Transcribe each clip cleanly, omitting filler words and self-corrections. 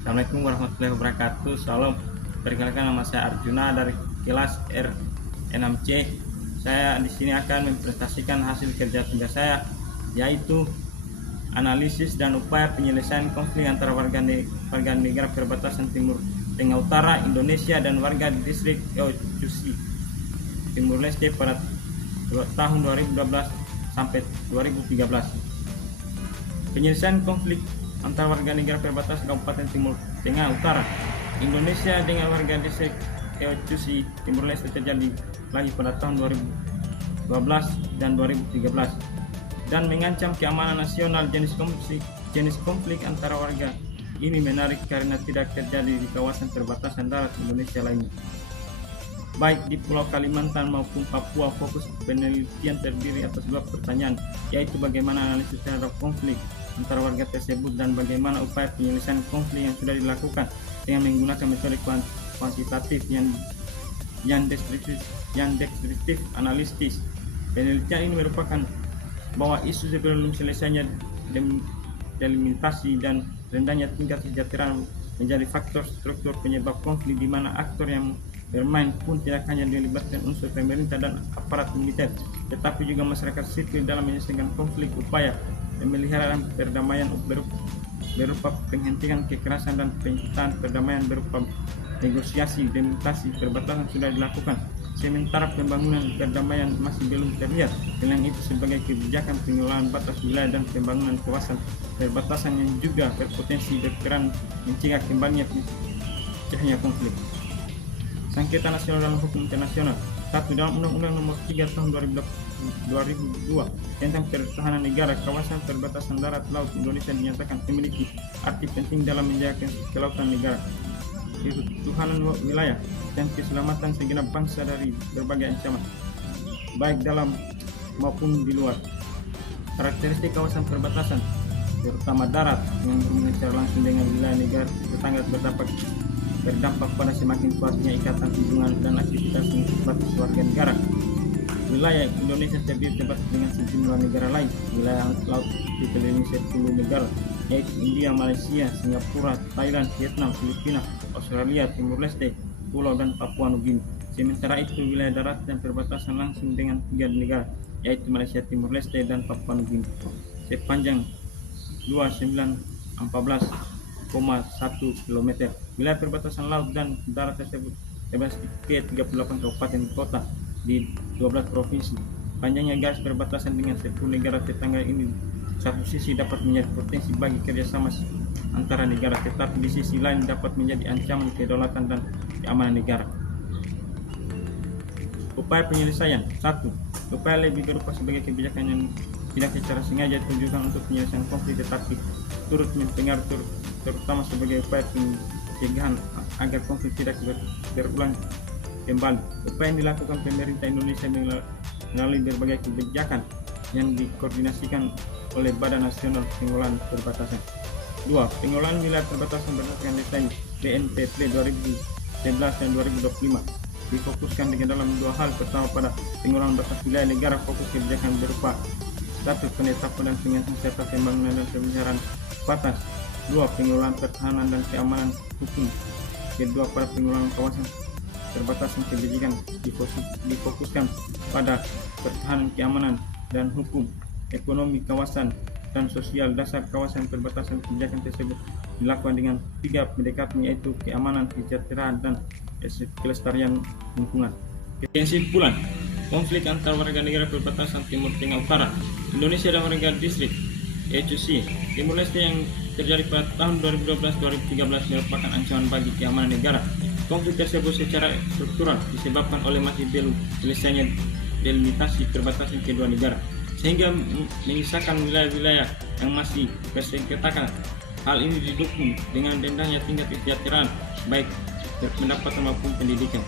Assalamualaikum warahmatullahi wabarakatuh. Salam. Perkenalkan, nama saya Arjuna dari kelas R6C. Saya di sini akan mempresentasikan hasil kerja tugas saya, yaitu analisis dan upaya penyelesaian konflik antara warga negara perbatasan Timur Tengah Utara Indonesia dan warga distrik Eocusi Timur Leste pada tahun 2012 sampai 2013. Penyelesaian konflik antara warga negara perbatasan Kabupaten Timur Tengah Utara Indonesia dengan warga distrik Eocusi Timur Leste terjadi lagi pada tahun 2012 dan 2013 dan mengancam keamanan nasional. Jenis konflik antara warga ini menarik karena tidak terjadi di kawasan perbatasan darat Indonesia lainnya, baik di Pulau Kalimantan maupun Papua. Fokus penelitian terdiri atas dua pertanyaan, yaitu bagaimana analisis terhadap konflik antara warga tersebut dan bagaimana upaya penyelesaian konflik yang sudah dilakukan dengan menggunakan metode kuantitatif yang deskriptif analitis. Penelitian ini merupakan bahwa isu sebelum selesainya delimitasi dan rendahnya tingkat kesejahteraan menjadi faktor struktur penyebab konflik, di mana aktor yang bermain pun tidak hanya dilibatkan unsur pemerintah dan aparat militer, tetapi juga masyarakat sipil dalam menyelesaikan konflik. Upaya pemeliharaan perdamaian berupa penghentian kekerasan dan penciptaan perdamaian berupa negosiasi delimitasi perbatasan sudah dilakukan, sementara pembangunan perdamaian masih belum terlihat. Selain itu, sebagai kebijakan pengelolaan batas wilayah dan pembangunan kawasan perbatasan yang juga berpotensi berperan mencegah kembalinya pecahnya konflik. Sengketa nasional dalam hukum internasional. 1. Dalam Undang-Undang Nomor 3 Tahun 2002 tentang Pertahanan Negara, kawasan perbatasan darat laut Indonesia dinyatakan memiliki arti penting dalam menjaga kelautan negara, ketuhanan wilayah, dan keselamatan segenap bangsa dari berbagai ancaman, baik dalam maupun di luar. Karakteristik kawasan perbatasan, terutama darat, yang berhubungan secara langsung dengan wilayah negara tetangga, berdampak pada semakin kuatnya ikatan hubungan dan aktivitas batas warga negara. Wilayah Indonesia terdiri terbatas dengan sejumlah negara lain. Wilayah laut dikelilingi 10 negara, yaitu India, Malaysia, Singapura, Thailand, Vietnam, Filipina, Australia, Timur Leste, Pulau dan Papua Nugini. Sementara itu, wilayah darat dan perbatasan langsung dengan 3 negara, yaitu Malaysia, Timur Leste, dan Papua Nugini, sepanjang 14,1 km. Wilayah perbatasan laut dan darat tersebut terbagi ke 38 kabupaten kota di 12 provinsi. Panjangnya garis perbatasan dengan 10 negara tetangga ini satu sisi dapat menjadi potensi bagi kerjasama antara negara, tetapi di sisi lain dapat menjadi ancaman kedaulatan dan keamanan negara. Upaya penyelesaian. 1. Upaya lebih berupa sebagai kebijakan yang tidak secara sengaja ditujukan untuk penyelesaian konflik, tetapi turut mempengaruhi terutama sebagai upaya pencegahan agar konflik tidak berulang kembali. Upaya yang dilakukan pemerintah Indonesia melalui berbagai kebijakan yang dikoordinasikan oleh Badan Nasional Pengelolaan Perbatasan. 2. Pengelolaan wilayah perbatasan berdasarkan desain BNPB 2011 dan 2025 difokuskan dengan dalam 2 hal. Pertama, pada pengelolaan batas wilayah negara, fokus kebijakan berupa 1. Penetapan dan pengawasan serta pembangunan dan pemeliharaan batas. 2. Pengelolaan pertahanan dan keamanan hukum. Kedua, pada pengelolaan kawasan perbatasan, kebijakan difokuskan pada pertahanan, keamanan, dan hukum, ekonomi kawasan, dan sosial dasar kawasan perbatasan. Kebijakan tersebut dilakukan dengan 3 pendekatan, yaitu keamanan, kesejahteraan, dan kelestarian lingkungan. Kesimpulan, konflik antar warga negara perbatasan Timur Tengah Utara Indonesia dan warga distrik Eocusi Timur Leste yang terjadi pada tahun 2012-2013 merupakan ancaman bagi keamanan negara. Konflik tersebut secara struktural disebabkan oleh masih belum selesainya delimitasi perbatasan kedua negara, sehingga menyisakan wilayah-wilayah yang masih bersengketa. Hal ini didukung dengan rendahnya tingkat kesejahteraan baik pendapatan maupun pendidikan,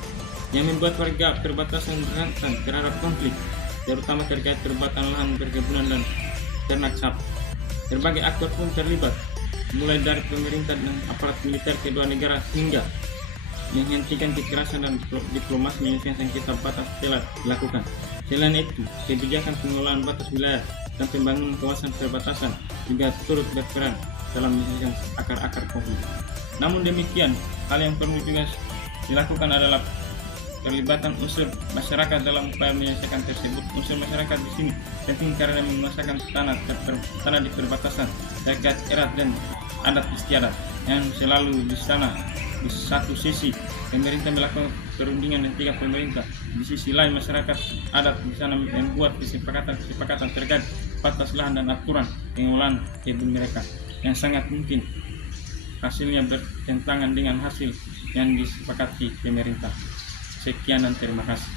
yang membuat warga perbatasan rentan terhadap konflik, terutama terkait perbatasan lahan perkebunan dan ternak sapi. Berbagai aktor pun terlibat, mulai dari pemerintah dan aparat militer kedua negara hingga menghentikan kekerasan dan diplomasi menyelesaikan sengketa batas telah dilakukan. Selain itu, kebijakan pengelolaan batas wilayah dan pembangunan kawasan perbatasan juga turut berperan dalam menyelesaikan akar-akar konflik. Namun demikian, hal yang perlu juga dilakukan adalah terlibatan unsur masyarakat dalam upaya menyelesaikan tersebut. Unsur masyarakat di sini penting karena menguasakan tanah di perbatasan, dekat erat dan adat istiadat yang selalu di sana. Di satu sisi pemerintah melakukan perundingan dengan 3 pemerintah, di sisi lain masyarakat adat di sana membuat kesepakatan terkait batas lahan dan aturan pengelolaan kebun mereka yang sangat mungkin hasilnya bertentangan dengan hasil yang disepakati pemerintah. Sekian dan terima kasih.